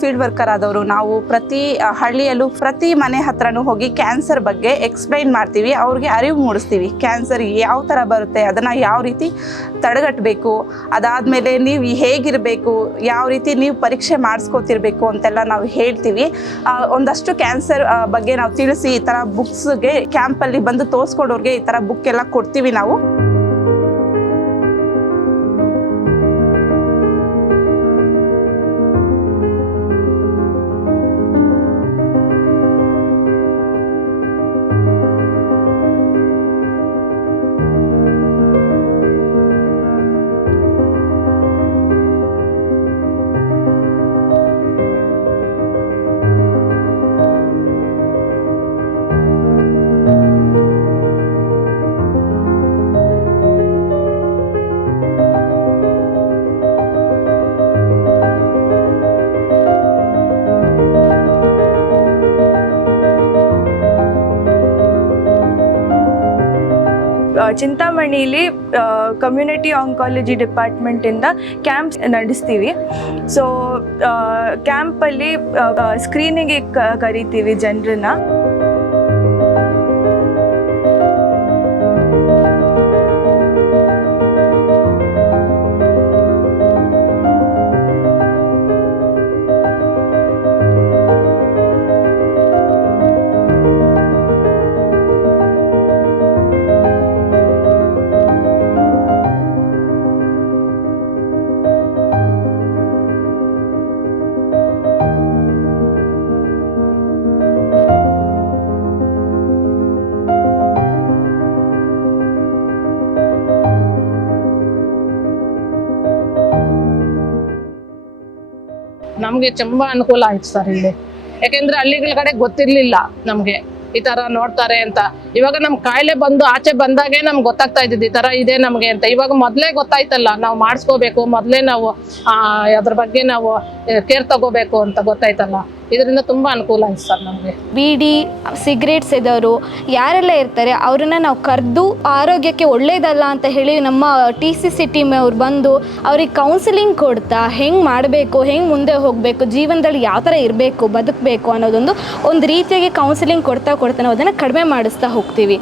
Field worker ಆದವರು ನಾವು ಪ್ರತಿ ಹಳ್ಳಿಯಲ್ಲೂ ಪ್ರತಿ ಮನೆ ಹತ್ರನೂ ಹೋಗಿ ಕ್ಯಾನ್ಸರ್ ಬಗ್ಗೆ ಎಕ್ಸ್ಪ್ಲೈನ್ ಮಾಡ್ತೀವಿ, ಅವ್ರಿಗೆ ಅರಿವು ಮೂಡಿಸ್ತೀವಿ. ಕ್ಯಾನ್ಸರ್ ಯಾವ ಥರ ಬರುತ್ತೆ, ಅದನ್ನು ಯಾವ ರೀತಿ ತಡೆಗಟ್ಟಬೇಕು, ಅದಾದಮೇಲೆ ನೀವು ಹೇಗಿರಬೇಕು, ಯಾವ ರೀತಿ ನೀವು ಪರೀಕ್ಷೆ ಮಾಡಿಸ್ಕೋತಿರ್ಬೇಕು ಅಂತೆಲ್ಲ ನಾವು ಹೇಳ್ತೀವಿ. ಒಂದಷ್ಟು ಕ್ಯಾನ್ಸರ್ ಬಗ್ಗೆ ನಾವು ತಿಳಿಸಿ ಈ ಥರ ಬುಕ್ಸ್ಗೆ ಕ್ಯಾಂಪಲ್ಲಿ ಬಂದು ತೋರಿಸ್ಕೊಡೋರಿಗೆ ಈ ಥರ ಬುಕ್ ಎಲ್ಲ ಕೊಡ್ತೀವಿ ನಾವು. ಚಿಂತಾಮಣಿಲಿ ಕಮ್ಯುನಿಟಿ ಆಂಕಾಲಜಿ ಡಿಪಾರ್ಟ್ಮೆಂಟಿಂದ ಕ್ಯಾಂಪ್ಸ್ ನಡೆಸ್ತೀವಿ. ಸೊ ಕ್ಯಾಂಪಲ್ಲಿ ಸ್ಕ್ರೀನಿಂಗಿಗೆ ಕರಿತೀವಿ ಜನರನ್ನ. ನಮಗೆ ತುಂಬಾ ಅನುಕೂಲ ಆಯ್ತು ಸರ್ ಇಲ್ಲಿ. ಯಾಕೆಂದ್ರೆ ಹಳ್ಳಿಗಳ ಕಡೆ ಗೊತ್ತಿರ್ಲಿಲ್ಲ ನಮ್ಗೆ ಈ ತರ ನೋಡ್ತಾರೆ ಅಂತ. ಇವಾಗ ನಮ್ ಕಾಯಿಲೆ ಬಂದು ಆಚೆ ಬಂದಾಗೆ ನಮ್ಗೆ ಗೊತ್ತಾಗ್ತಾ ಇದ್ದಿದ್ದು ಈ ತರ ಇದೆ ನಮ್ಗೆ ಅಂತ. ಇವಾಗ ಮೊದ್ಲೇ ಗೊತ್ತಾಯ್ತಲ್ಲ, ನಾವು ಮಾಡಿಸ್ಕೋಬೇಕು, ಮೊದ್ಲೇ ನಾವು ಅದ್ರ ಬಗ್ಗೆ ನಾವು ಕೇರ್ ತಗೋಬೇಕು ಅಂತ ಗೊತ್ತಾಯ್ತಲ್ಲ. ಇದರಿಂದ ತುಂಬಾ ಅನುಕೂಲ ಆಯ್ತು ಸರ್ ನಮ್ಗೆ. ಬೀಡಿ ಸಿಗರೇಟ್ ಸೇದೋರು ಯಾರೆಲ್ಲ ಇರ್ತಾರೆ ಅವ್ರನ್ನ ನಾವು ಕರೆದು ಆರೋಗ್ಯಕ್ಕೆ ಒಳ್ಳೇದಲ್ಲ ಅಂತ ಹೇಳಿ ನಮ್ಮ TCC ಟೀಮ್ ಅವ್ರು ಬಂದು ಅವ್ರಿಗೆ ಕೌನ್ಸಿಲಿಂಗ್ ಕೊಡ್ತಾ ಹೆಂಗೆ ಮಾಡಬೇಕು, ಹೆಂಗೆ ಮುಂದೆ ಹೋಗಬೇಕು, ಜೀವನದಲ್ಲಿ ಯಾವ ಥರ ಇರಬೇಕು, ಬದುಕಬೇಕು ಅನ್ನೋದೊಂದು ರೀತಿಯಾಗಿ ಕೌನ್ಸಿಲಿಂಗ್ ಕೊಡ್ತಾ ನಾವು ಅದನ್ನು ಕಡಿಮೆ ಮಾಡಿಸ್ತಾ ಹೋಗ್ತೀವಿ.